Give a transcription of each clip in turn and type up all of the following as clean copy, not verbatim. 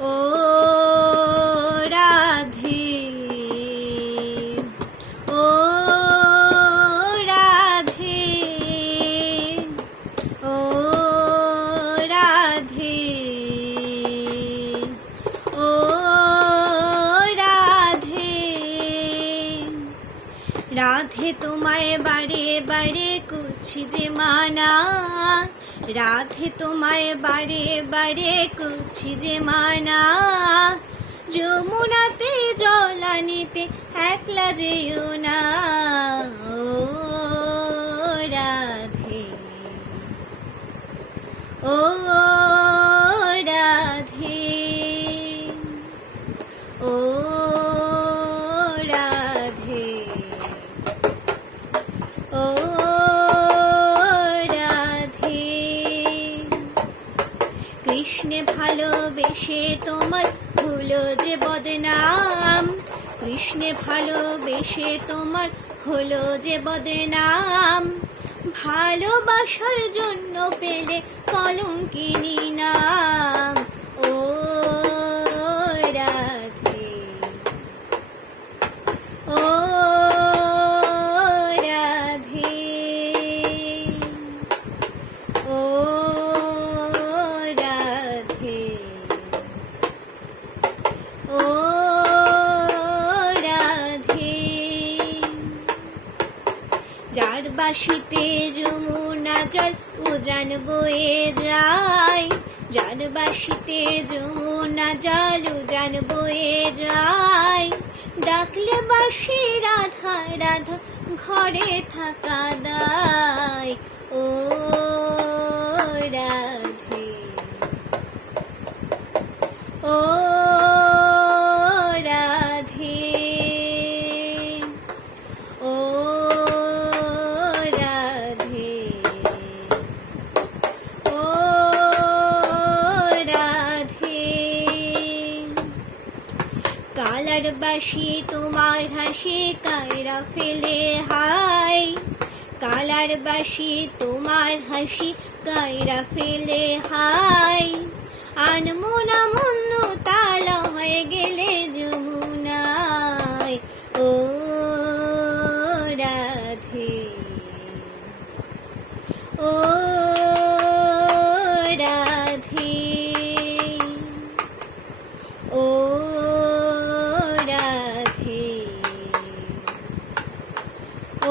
ও রাধে, ও রাধে, ও রাধে, ও রাধে। রাধে তোমায় বারে বারে করছি যে মানা, রাধে তোমায় বারে বারে করছি যে মানা। যমুনাতে জল আনিতে একলা যেও না, ও রাধে, ও রাধে, ও রাধে, ও রাধে। কৃষ্ণে ভালোবেসে তোমার হলো যে বদনাম, কৃষ্ণে ভালোবেসে তোমার হলো যে বদনাম। ভালোবাসার জন্য পেলে কলঙ্কিনী নাম, ও রাধে, ও রাধে, ও রাধে, ও রাধে। যার বাঁশিতে যমুনা জল উজান বয়ে যায়, যার বাঁশিতে যমুনা জল উজান বয়ে যায়। ডাকলে বাঁশি রাধা রাধা ঘরে থাকা দায়, ও রাধে, ও রাধে, ও রাধে, ও রাধে। কালার বাঁশি তোমার হাসি কায়রা ফেলে হায়, কালার বাঁশি তোমার হাসি কায়রা ফেলে হায়। আনমোনা মন্য তালা হয়ে গেলে যমুনায়, ও রাধে, ও রাধে, ও রাধে,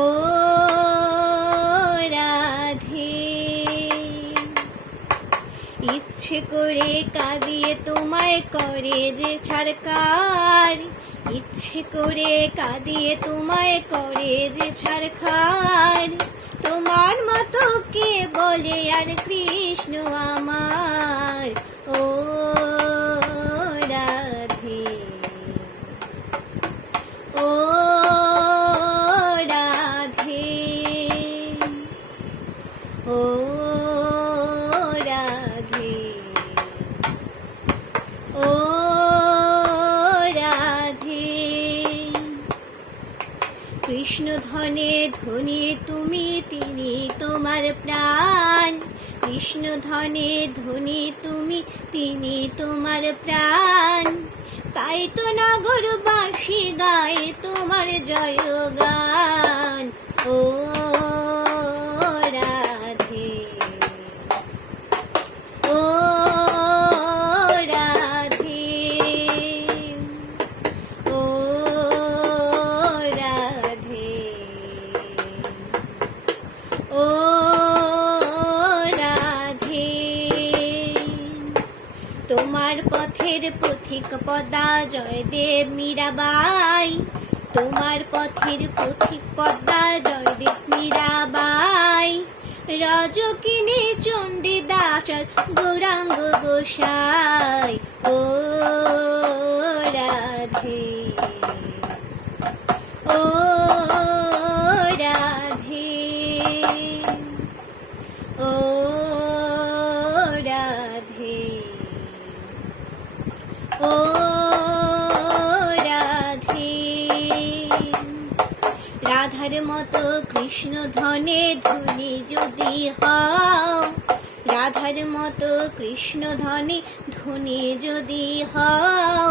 ও রাধে। ইচ্ছে করে কাঁদিয়ে তোমায় করে যে ছাড়কার, ইচ্ছে করে কাঁদিয়ে তোমায় করে যে ছাড়খার। তোমার মতো কে বলে আর কৃষ্ণ আমার, ও রাধে, ও রাধে, ও রাধে, ও রাধে। কৃষ্ণ ধনে ধনী তুমি, তিনি তোমার প্রাণ, কৃষ্ণ ধনে ধনী তুমি, তিনি তোমার প্রাণ। তাই তো নাগরবাসী গায় তোমার জয়গান, ও রাধে, ও রাধে, ও রাধে, ও রাধে। তোমার পথের পথিক পদা জয়দেব মীরাবাই, তোমার পথের পথিক পদা জয়দেব মীরাবাই। রজকিনী চণ্ডীদাস আর গৌরাঙ্গ গোসাই, ও রাধে, ও রাধে, ও রাধে, ও রাধে। রাধার মতো কৃষ্ণ ধনে ধনী যদি হও, রাধার মতো কৃষ্ণ ধনে ধনী যদি হও,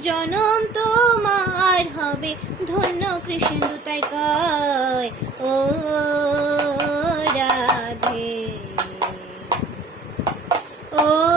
জনম তোমার হবে ধন্য কৃষ্ণ তাই কয় ও রাধে ও